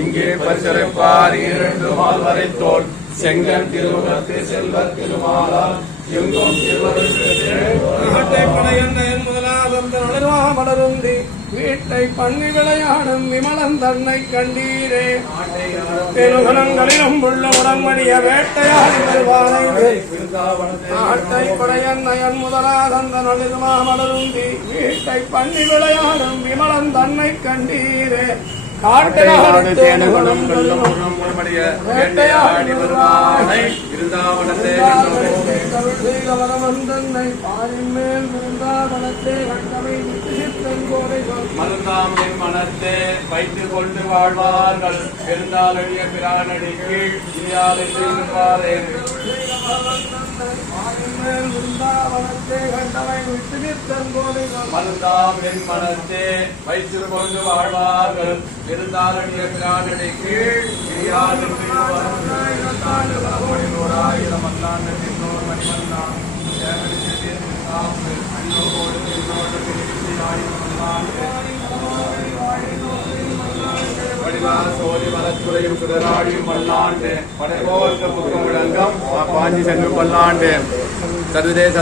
இங்கே பரிசரைப்பார் இரண்டு மால் வரை தோல் செங்கன் திருமுகத்து செல்வ திருமாலா எங்கும் திருவருக்கு வீட்டை பண்ணி விளையாடும் விமலன் தன்னை கண்டீரே. பெருகணங்களிலும் உள்ள உடம்படிய வேட்டையாடி வருவானை. நாட்டை கொடையன் நயன் முதலாதந்த நளிர்மா மலருந்தி. வீட்டை பண்ணி விளையாடும் விமலன் தன்னை கண்டீரே. காட்டையாடு கொள்ளும் வேட்டையாடி வருவானை. இருந்தாவனத்தை தமிழ் செய்த வரவந்தன்னை பாரின் மேல் விருந்தாவனத்தை கண்டவை விட்டுசித்தன் கோரை மருந்தாம் என் மனத்தே வைத்துக் கொண்டு வாழ்வார்கள். பெருந்தாளடிய பிரானடி கீழ் இனியால் மருந்தாம் என் வைத்துக் கொண்டு வாழ்வார்கள் பெருந்தாளடிய பத்தாண்டு கீழ் இனியால் நூறாயிரம் பத்தாண்டு பின்னோர் மணிவந்தான் சோழி மலத்துறையும் சுடராடியும் பல்லாண்டு படைபோர்க்க புக்கம் விளங்கம் பாஞ்சி பல்லாண்டு சர்வதேச